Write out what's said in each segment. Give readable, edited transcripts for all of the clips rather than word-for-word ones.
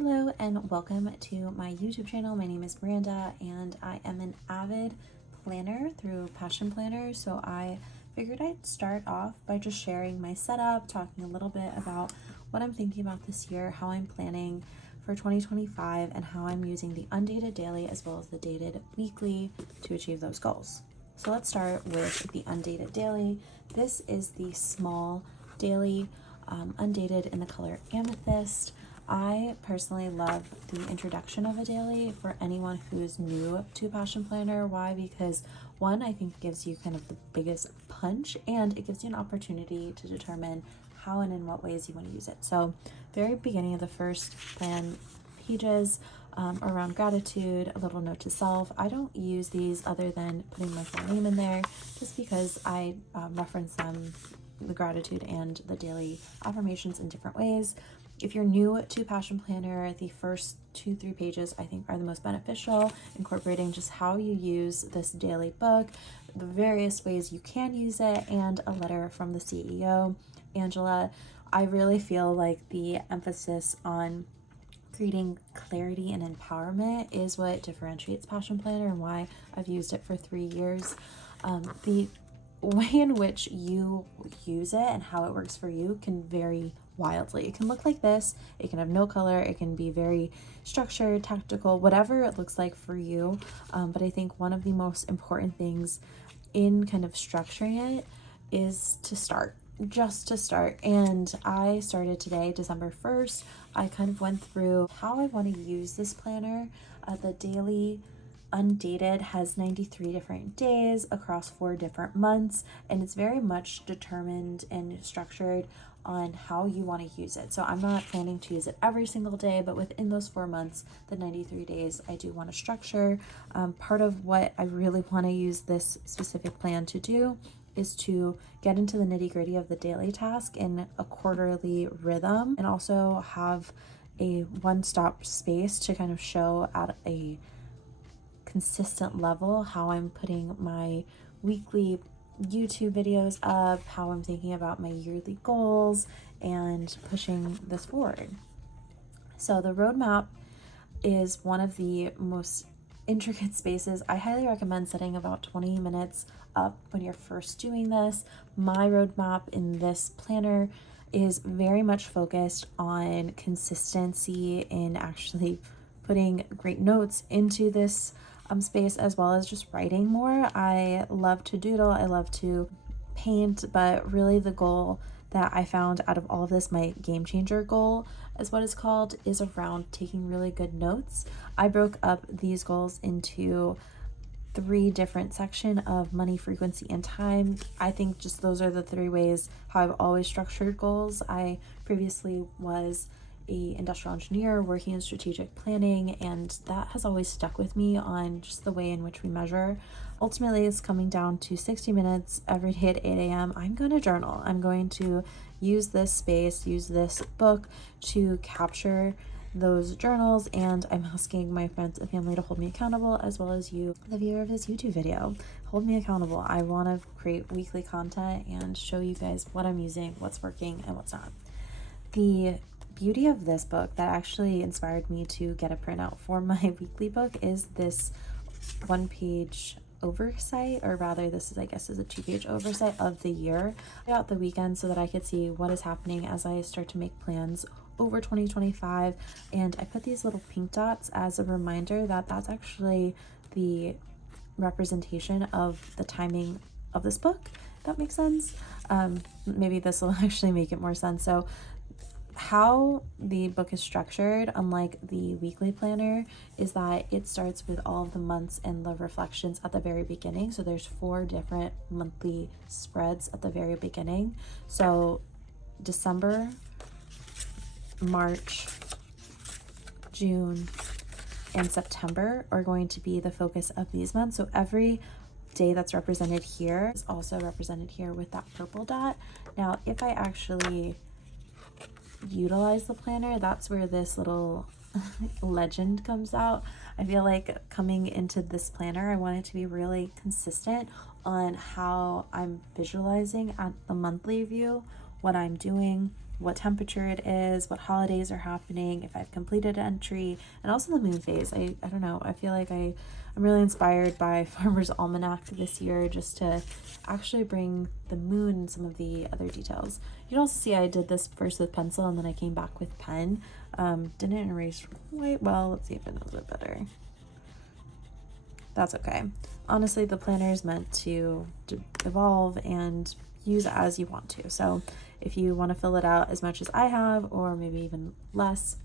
Hello and welcome to my YouTube channel. My name is Miranda and I am an avid planner through Passion Planner. So I figured I'd start off by just sharing my setup, talking a little bit about what I'm thinking about this year, how I'm planning for 2025, and how I'm using the Undated daily as well as the dated weekly to achieve those goals. So let's start with the Undated daily. This is the small daily, undated in the color Amethyst. I personally love the introduction of a daily for anyone who's new to Passion Planner. Why? Because one, I think gives you kind of the biggest punch, and it gives you an opportunity to determine how and in what ways you want to use it. So very beginning of the first plan pages, around gratitude, a little note to self. I don't use these other than putting my full name in there just because I reference them, the gratitude and the daily affirmations, in different ways. If you're new to Passion Planner, the first 2-3 pages I think are the most beneficial, incorporating just how you use this daily book, the various ways you can use it, and a letter from the CEO, Angela. I really feel like the emphasis on creating clarity and empowerment is what differentiates Passion Planner and why I've used it for 3 years. The way in which you use it and how it works for you can vary wildly. It can look like this, it can have no color, it can be very structured, tactical, whatever it looks like for you. But I think one of the most important things in kind of structuring it is to start, just to start. And I started today, December 1st. I kind of went through how I want to use this planner. The daily Undated has 93 different days across 4 different months, and it's very much determined and structured on how you want to use it. So I'm not planning to use it every single day, but within those 4 months, the 93 days, I do want to structure. Part of what I really want to use this specific plan to do is to get into the nitty-gritty of the daily task in a quarterly rhythm, and also have a one-stop space to kind of show at a consistent level how I'm putting my weekly YouTube videos up, how I'm thinking about my yearly goals, and pushing this forward. So the roadmap is one of the most intricate spaces. I highly recommend setting about 20 minutes up when you're first doing this. My roadmap in this planner is very much focused on consistency in actually putting great notes into this space, as well as just writing more. I love to doodle, I love to paint, but really the goal that I found out of all of this, my game changer goal is what it's called, is around taking really good notes. I broke up these goals into 3 different sections of money, frequency, and time. I think just those are the 3 ways how I've always structured goals. I previously was an industrial engineer working in strategic planning, and that has always stuck with me on just the way in which we measure. Ultimately, it's coming down to 60 minutes every day at 8 a.m. I'm going to journal. I'm going to use this space, use this book to capture those journals, and I'm asking my friends and family to hold me accountable, as well as you, the viewer of this YouTube video. Hold me accountable. I want to create weekly content and show you guys what I'm using, what's working, and what's not. The beauty of this book that actually inspired me to get a printout for my weekly book is this 1-page oversight, or rather this is, I guess, is a 2-page oversight of the year throughout the weekend, so that I could see what is happening as I start to make plans over 2025. And I put these little pink dots as a reminder that that's actually the representation of the timing of this book. If that makes sense. Maybe this will actually make it more sense. So how the book is structured, unlike the weekly planner, is that it starts with all of the months and the reflections at the very beginning. So there's 4 different monthly spreads at the very beginning. So December, March, June, and September are going to be the focus of these months. So every day that's represented here is also represented here with that purple dot. Now, if I actually utilize the planner, that's where this little legend comes out. I feel like coming into this planner, I want it to be really consistent on how I'm visualizing at the monthly view, what I'm doing, what temperature it is, what holidays are happening, if I've completed an entry, and also the moon phase. I don't know, I feel like I'm really inspired by Farmer's Almanac this year, just to actually bring the moon and some of the other details. You can also see I did this first with pencil and then I came back with pen. Didn't erase quite well. Let's see if it knows it better. That's okay. Honestly, the planner is meant to evolve and use it as you want to. So if you want to fill it out as much as I have, or maybe even less,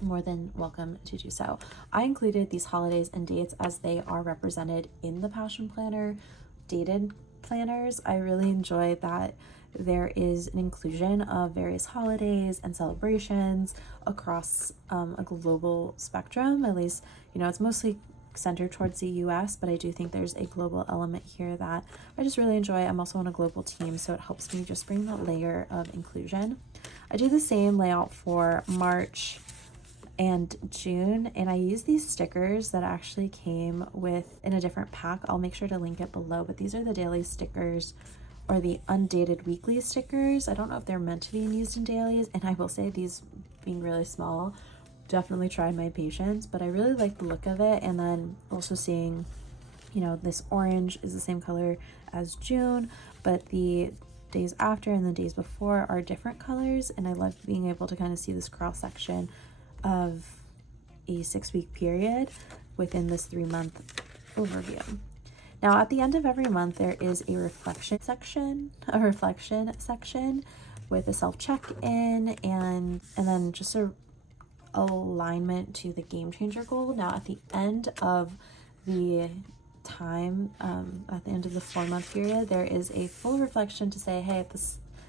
more than welcome to do so. I included these holidays and dates as they are represented in the Passion Planner dated planners. I really enjoy that there is an inclusion of various holidays and celebrations across a global spectrum. At least, you know, it's mostly centered towards the US, but I do think there's a global element here that I just really enjoy. I'm also on a global team, so it helps me just bring that layer of inclusion. I do the same layout for March and June, and I use these stickers that actually came with in a different pack. I'll make sure to link it below, but these are the daily stickers, or the Undated weekly stickers. I don't know if they're meant to be used in dailies, and I will say these being really small definitely tried my patience, but I really like the look of it. And then also seeing, you know, this orange is the same color as June, but the days after and the days before are different colors, and I love being able to kind of see this cross section of a 6-week period within this 3-month overview. Now at the end of every month there is a reflection section with a self check-in and then just a alignment to the game changer goal. Now at the end of the time, at the end of the 4-month period, there is a full reflection to say, hey,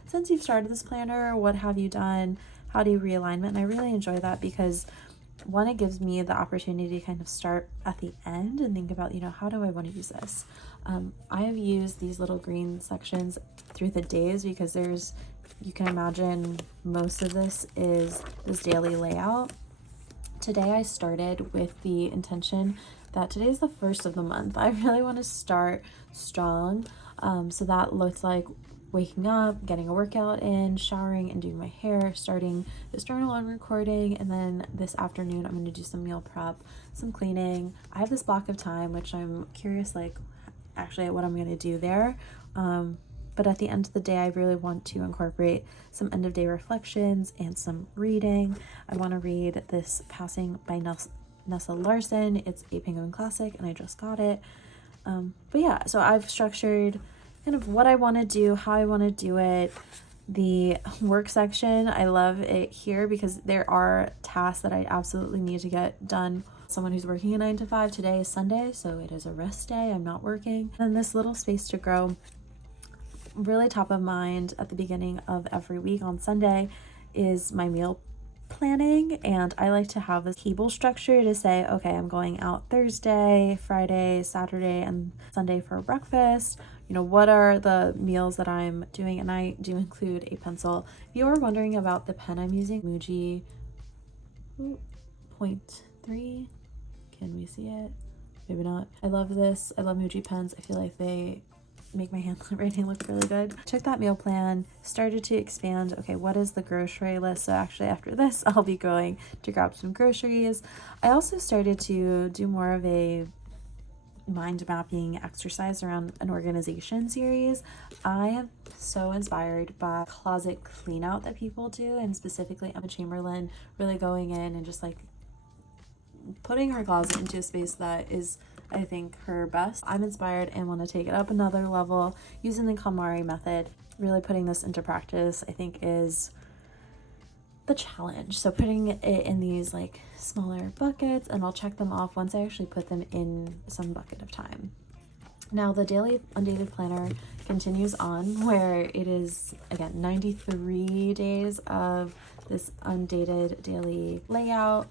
since you've started this planner, what have you done? How do you realignment? And I really enjoy that because one, it gives me the opportunity to kind of start at the end and think about, you know, how do I want to use this? I have used these little green sections through the days because you can imagine most of this is this daily layout. Today I started with the intention that today is the first of the month. I really want to start strong. So that looks like waking up, getting a workout in, showering and doing my hair, starting this journal and recording, and then this afternoon I'm going to do some meal prep, some cleaning. I have this block of time which I'm curious like actually what I'm going to do there. But at the end of the day, I really want to incorporate some end of day reflections and some reading. I want to read this Passing by Nessa Larson. It's a Penguin classic and I just got it. But yeah, so I've structured kind of what I want to do, how I want to do it. The work section, I love it here because there are tasks that I absolutely need to get done. Someone who's working a 9 to 5, today is Sunday, so it is a rest day. I'm not working. And this little space to grow, really top of mind at the beginning of every week on Sunday, is my meal planning. And I like to have a table structure to say, okay, I'm going out Thursday, Friday, Saturday, and Sunday for breakfast. You know, what are the meals that I'm doing? And I do include a pencil. If you are wondering about the pen I'm using, MUJI 0.3, can we see it? Maybe not. I love this. I love MUJI pens. I feel like they make my handwriting look really good. Took that meal plan, started to expand. Okay, what is the grocery list? So actually after this, I'll be going to grab some groceries. I also started to do more of a mind mapping exercise around an organization series. I am so inspired by closet clean out that people do, and specifically Emma Chamberlain really going in and just like putting her closet into a space that is, I think, her best. I'm inspired and want to take it up another level using the KonMari method. Really putting this into practice, I think, is the challenge. So putting it in these like smaller buckets, and I'll check them off once I actually put them in some bucket of time. Now the daily Undated planner continues on, where it is again 93 days of this Undated daily layout,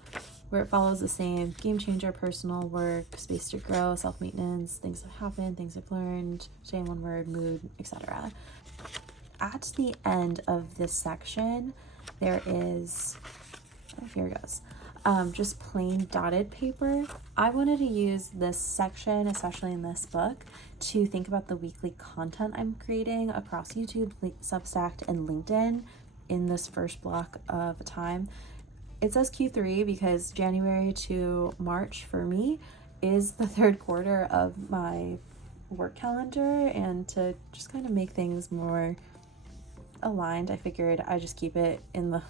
where it follows the same game changer, personal, work, space to grow, self-maintenance, things that happened, things I've learned, stay in one word, mood, etc. At the end of this section, there is, oh, here it goes, just plain dotted paper. I wanted to use this section, especially in this book, to think about the weekly content I'm creating across YouTube, Substack, and LinkedIn. in this first block of time. It says Q3 because January to March for me is the third quarter of my work calendar, and to just kind of make things more aligned, I figured I just keep it in the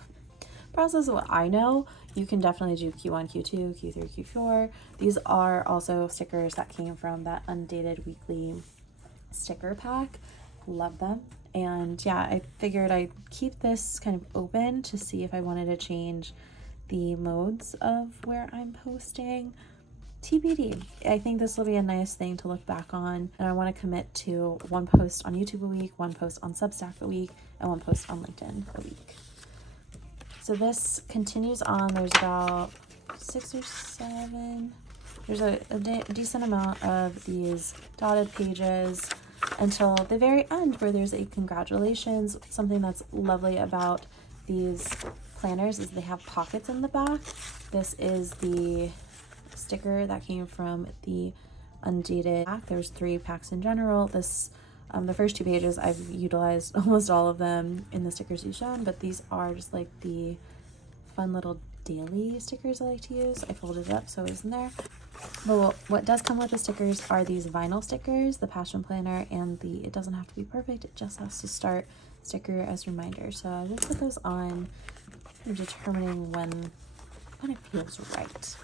process of what I know. You can definitely do Q1, Q2, Q3, Q4. These are also stickers that came from that Undated weekly sticker pack. Love them. And yeah, I figured I'd keep this kind of open to see if I wanted to change the modes of where I'm posting. TBD. I think this will be a nice thing to look back on, and I want to commit to one post on YouTube a week, one post on Substack a week, and one post on LinkedIn a week. So this continues on. There's about 6 or 7. There's a decent amount of these dotted pages until the very end, where there's a congratulations. Something that's lovely about these planners is they have pockets in the back. This is the sticker that came from the Undated pack. There's 3 packs in general. This the first 2 pages I've utilized almost all of them in the stickers you've shown, but these are just like the fun little daily stickers I like to use. I folded it up so it was in there. But what does come with the stickers are these vinyl stickers, the passion planner, and the it doesn't have to be perfect, it just has to start sticker as a reminder. So I will put those on, determining when it feels right.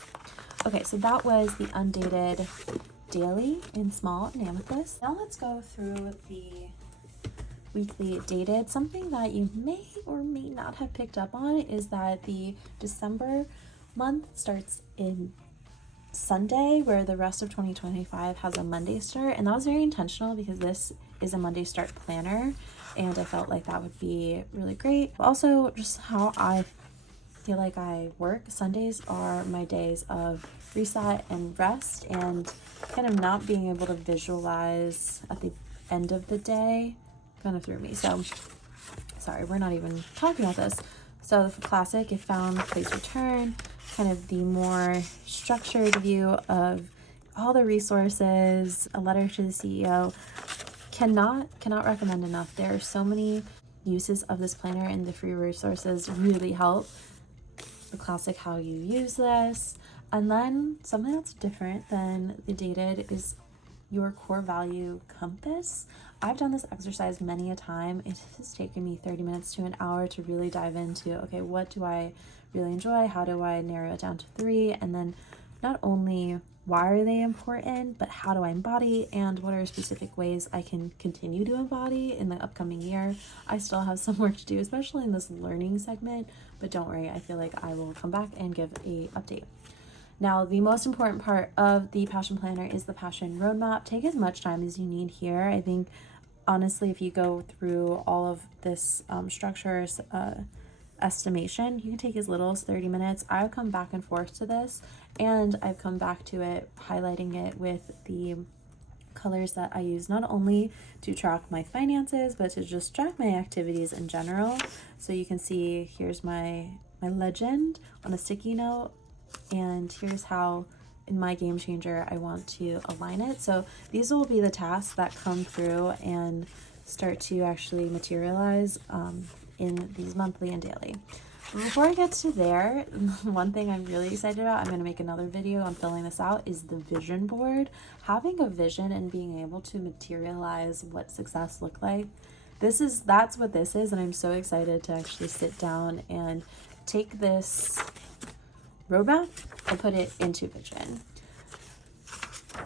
Okay, so that was the Undated daily in small and amethyst. Now let's go through the weekly dated. Something that you may or may not have picked up on is that the December month starts in Sunday, where the rest of 2025 has a Monday start, and that was very intentional because this is a Monday start planner, and I felt like that would be really great. Also, just how I feel like I work, Sundays are my days of reset and rest, and kind of not being able to visualize at the end of the day kind of threw me. So sorry, we're not even talking about this. So the classic, if found, please return, kind of the more structured view of all the resources, a letter to the CEO. Cannot recommend enough. There are so many uses of this planner, and the free resources really help. The classic, how you use this. And then something that's different than the dated is your core value compass. I've done this exercise many a time. It has taken me 30 minutes to an hour to really dive into, okay, what do I really enjoy? How do I narrow it down to 3? And then not only why are they important, but how do I embody, and what are specific ways I can continue to embody in the upcoming year. I still have some work to do, especially in this learning segment, but don't worry, I feel like I will come back and give a update. Now, the most important part of the passion planner is the passion roadmap. Take as much time as you need here. I think, honestly, if you go through all of this structures estimation, you can take as little as 30 minutes. I've come back and forth to this, and I've come back to it, highlighting it with the colors that I use, not only to track my finances, but to just track my activities in general. So you can see here's my legend on a sticky note, and here's how in my game changer I want to align it. So these will be the tasks that come through and start to actually materialize in these monthly and daily. But before I get to there, one thing I'm really excited about, I'm going to make another video on filling this out, is the vision board. Having a vision and being able to materialize what success look like. That's what this is, and I'm so excited to actually sit down and take this roadmap and put it into vision.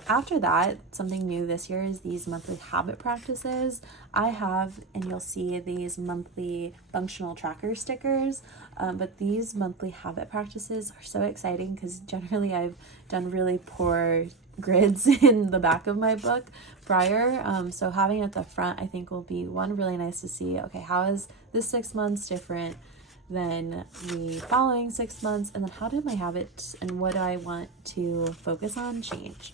After that, something new this year is these monthly habit practices. I have, and you'll see these monthly functional tracker stickers, but these monthly habit practices are so exciting because generally I've done really poor grids in the back of my book prior. So having it at the front, I think will be one, really nice to see, okay, how is this 6 months different than the following 6 months, and then how did my habits and what I want to focus on change.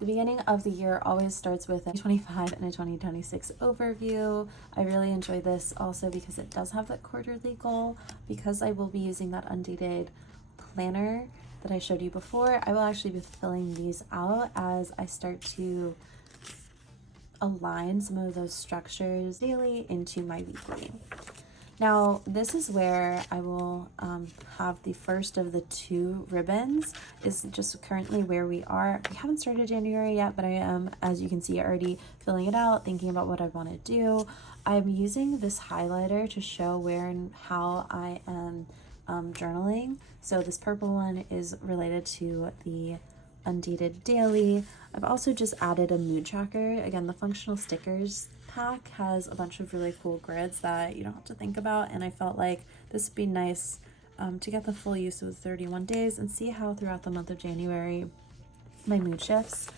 The beginning of the year always starts with a 2025 and a 2026 overview. I really enjoy this also because it does have that quarterly goal. Because I will be using that Undated planner that I showed you before, I will actually be filling these out as I start to align some of those structures daily into my weekly. Now, this is where I will have the first of the 2 ribbons, is just currently where we are. We haven't started January yet, but I am, as you can see, already filling it out, thinking about what I want to do. I'm using this highlighter to show where and how I am journaling. So this purple one is related to the Undated Daily. I've also just added a mood tracker. Again, the functional stickers pack has a bunch of really cool grids that you don't have to think about, and I felt like this would be nice to get the full use of the 31 days and see how throughout the month of January my mood shifts.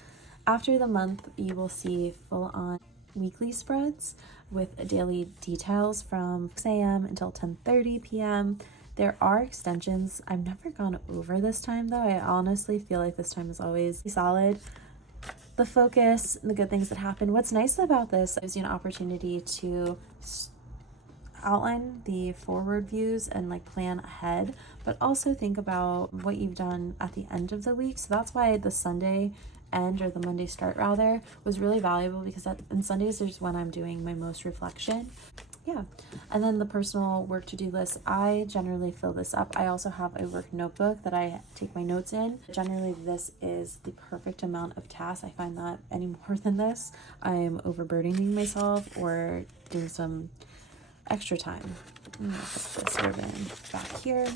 After the month, you will see full-on weekly spreads with daily details from 6 a.m. until 10:30 p.m. There are extensions. I've never gone over this time though. I honestly feel like this time is always solid. The focus, the good things that happen. What's nice about this is an opportunity to outline the forward views and like plan ahead, but also think about what you've done at the end of the week. So that's why the Sunday end, or the Monday start rather, was really valuable, because on Sundays is when I'm doing my most reflection. Yeah. And then the personal work to-do list, I generally fill this up. I also have a work notebook that I take my notes in. Generally, this is the perfect amount of tasks. I find that any more than this, I'm overburdening myself or doing some extra time. I'm gonna put this ribbon back here.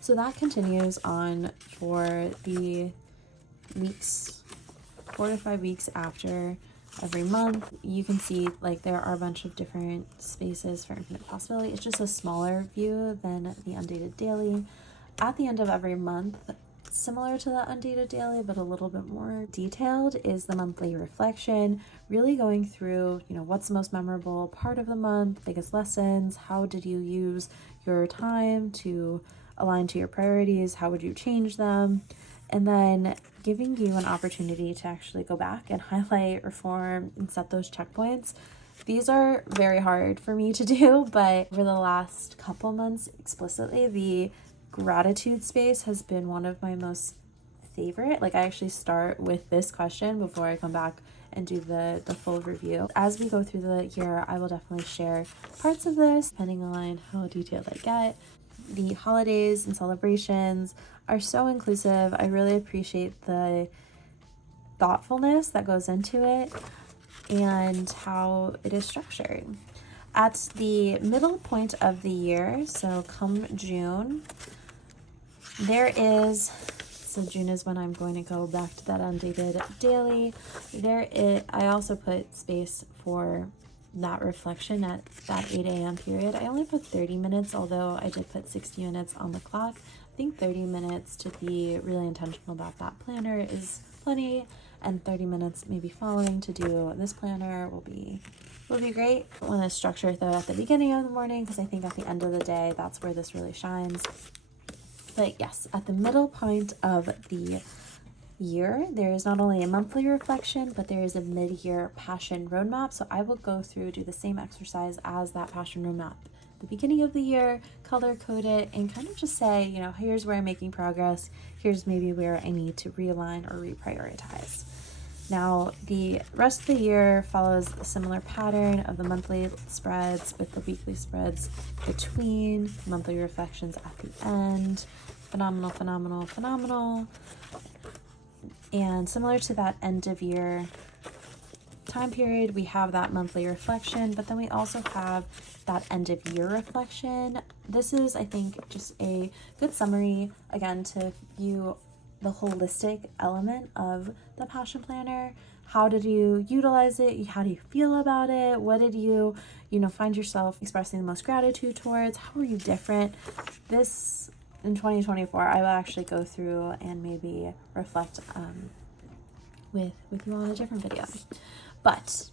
So that continues on for the weeks, 4 to 5 weeks after every month. You can see like there are a bunch of different spaces for infinite possibility. It's just a smaller view than the Undated Daily. At the end of every month, similar to the Undated Daily but a little bit more detailed, is the monthly reflection, really going through, you know, what's the most memorable part of the month, biggest lessons, how did you use your time to align to your priorities, how would you change them, and then giving you an opportunity to actually go back and highlight, reform, and set those checkpoints. These are very hard for me to do, but over the last couple months explicitly, the gratitude space has been one of my most favorite. Like, I actually start with this question before I come back and do the full review. As we go through the year, I will definitely share parts of this depending on how detailed I get. The holidays and celebrations are so inclusive. I really appreciate the thoughtfulness that goes into it and how it is structured. At the middle point of the year, so come June, so June is when I'm going to go back to that Undated Daily. I also put space for that reflection at that 8 a.m. period. I only put 30 minutes, although I did put 60 minutes on the clock. I think 30 minutes to be really intentional about that planner is plenty, and 30 minutes maybe following to do this planner will be great. I want to structure it though at the beginning of the morning, because I think at the end of the day, that's where this really shines. But yes, at the middle point of the year, there is not only a monthly reflection, but there is a mid-year passion roadmap. So I will go through, do the same exercise as that passion roadmap at the beginning of the year, color code it, and kind of just say, you know, here's where I'm making progress, here's maybe where I need to realign or reprioritize. Now, the rest of the year follows a similar pattern of the monthly spreads with the weekly spreads between, monthly reflections at the end. Phenomenal, phenomenal, phenomenal. And similar to that end of year time period, we have that monthly reflection, but then we also have that end of year reflection. This is, I think, just a good summary, again, to view the holistic element of the Passion Planner. How did you utilize it? How do you feel about it? What did you find yourself expressing the most gratitude towards? How were you different? This, in 2024, I will actually go through and maybe reflect with you on a different video. But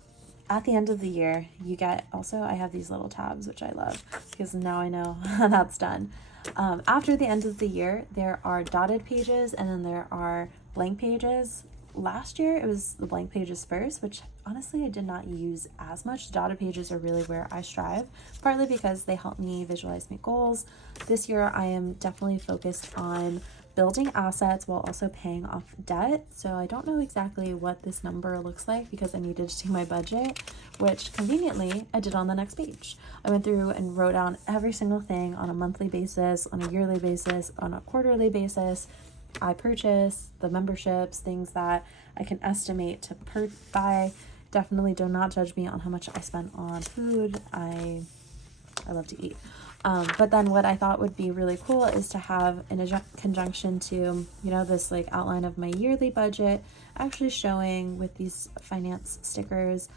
at the end of the year, you get, also I have these little tabs, which I love, because now I know that's done. After the end of the year, there are dotted pages and then there are blank pages last year it was the blank pages first, which honestly I did not use as much. Dotted pages are really where I strive, partly because they help me visualize my goals. This year I am definitely focused on building assets while also paying off debt. So I don't know exactly what this number looks like because I needed to do my budget, which conveniently I did on the next page. I went through and wrote down every single thing on a monthly basis, on a yearly basis, on a quarterly basis. I purchase the memberships, things that I can estimate to buy. Definitely do not judge me on how much I spend on food. I love to eat. But then what I thought would be really cool is to have in a conjunction to, you know, this like outline of my yearly budget, actually showing with these finance stickers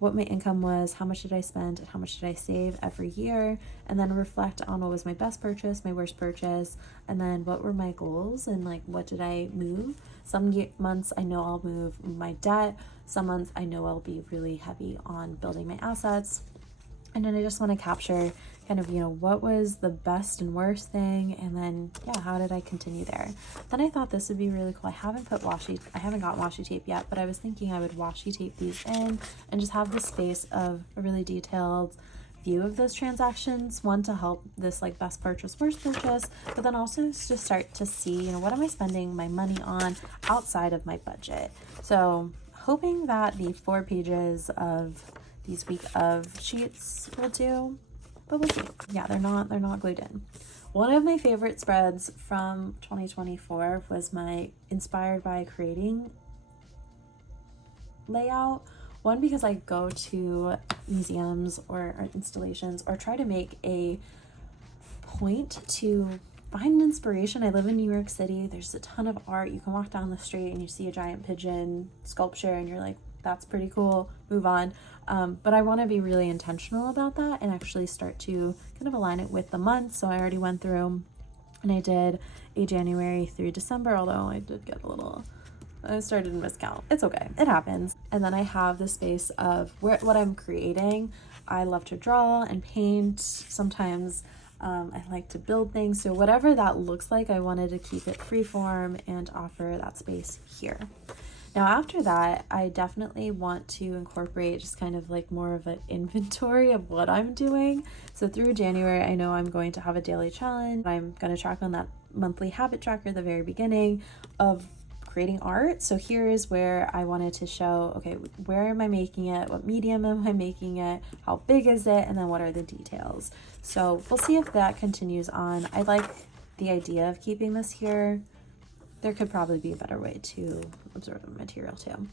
what my income was, how much did I spend, and how much did I save every year, and then reflect on what was my best purchase, my worst purchase, and then what were my goals and like what did I move. Some months I know I'll move my debt, some months I know I'll be really heavy on building my assets. And then I just want to capture kind of, you know, what was the best and worst thing, and then yeah, how did I continue there. Then I thought this would be really cool. I haven't got washi tape yet, but I was thinking I would washi tape these in and just have the space of a really detailed view of those transactions, one to help this like best purchase, worst purchase, but then also to start to see, you know, what am I spending my money on outside of my budget. So hoping that the 4 pages of these week of sheets will do, but we'll see. Yeah, they're not glued in. One of my favorite spreads from 2024 was my inspired by creating layout. One, because I go to museums or art installations or try to make a point to find inspiration. I live in New York City. There's a ton of art. You can walk down the street and you see a giant pigeon sculpture and you're like, that's pretty cool, move on. But I want to be really intentional about that and actually start to kind of align it with the month. So I already went through and I did a January through December, although I did get I started to miscount. It's okay, it happens. And then I have the space of what I'm creating. I love to draw and paint. Sometimes I like to build things. So whatever that looks like, I wanted to keep it freeform and offer that space here. Now after that, I definitely want to incorporate just kind of like more of an inventory of what I'm doing. So through January, I know I'm going to have a daily challenge. I'm going to track on that monthly habit tracker at the very beginning of creating art. So here is where I wanted to show, okay, where am I making it? What medium am I making it? How big is it? And then what are the details? So we'll see if that continues on. I like the idea of keeping this here. There could probably be a better way to absorb the material too.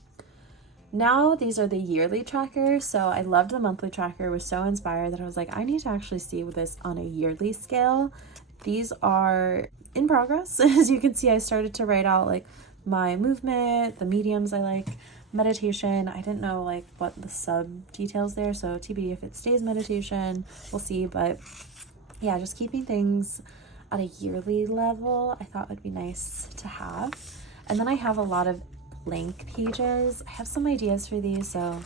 Now these are the yearly trackers. So I loved the monthly tracker, was so inspired that I was like, I need to actually see this on a yearly scale. These are in progress. As you can see, I started to write out like my movement, the mediums I like, meditation. I didn't know like what the sub details there. So TBD if it stays meditation, we'll see. But yeah, just keeping things at a yearly level I thought would be nice to have. And then I have a lot of blank pages. I have some ideas for these, so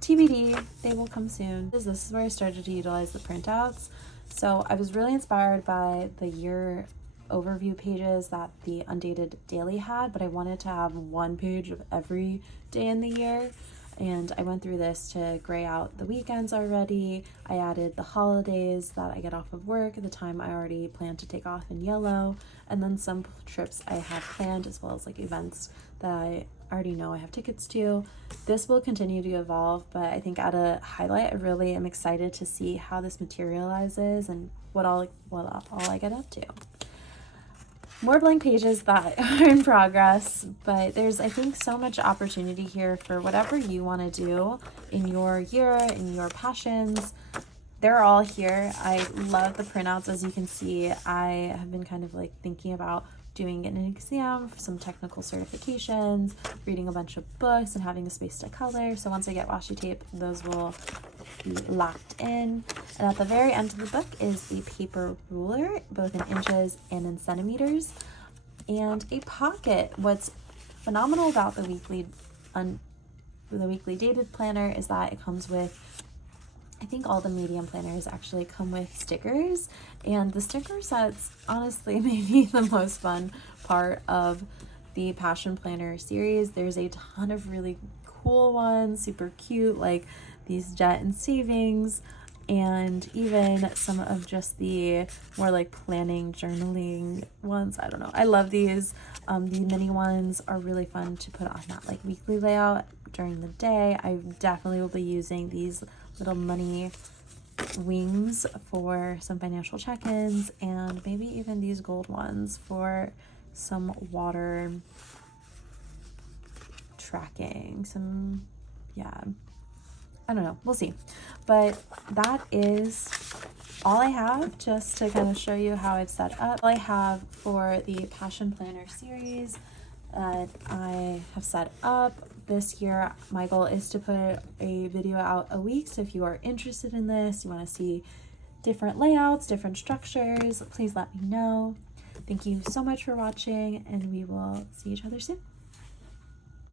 TBD, they will come soon. This is where I started to utilize the printouts. So I was really inspired by the year overview pages that the Undated daily had, but I wanted to have 1 page of every day in the year. And I went through this to gray out the weekends already. I added the holidays that I get off of work at the time I already planned to take off in yellow. And then some trips I have planned, as well as like events that I already know I have tickets to. This will continue to evolve, but I think at a highlight, I really am excited to see how this materializes and what all I get up to. More blank pages that are in progress, but there's, I think, so much opportunity here for whatever you want to do in your year, in your passions. They're all here. I love the printouts. As you can see, I have been kind of like thinking about doing an exam for some technical certifications, reading a bunch of books, and having a space to color. So once I get washi tape, those will be locked in. And at the very end of the book is a paper ruler, both in inches and in centimeters, and a pocket. What's phenomenal about the weekly dated planner is that it comes with, I think all the medium planners actually come with stickers, and the sticker sets honestly may be the most fun part of the Passion Planner series. There's a ton of really cool ones, super cute, like these Jet and Savings, and even some of just the more like planning, journaling ones. I don't know. I love these. The mini ones are really fun to put on that like weekly layout during the day. I definitely will be using these little money wings for some financial check-ins, and maybe even these gold ones for some water tracking. I don't know, we'll see. But that is all I have, just to kind of show you how I've set up. All I have for the Passion Planner series that I have set up this year. My goal is to put a video out a week, so if you are interested in this, you want to see different layouts, different structures, please let me know. Thank you so much for watching, and we will see each other soon.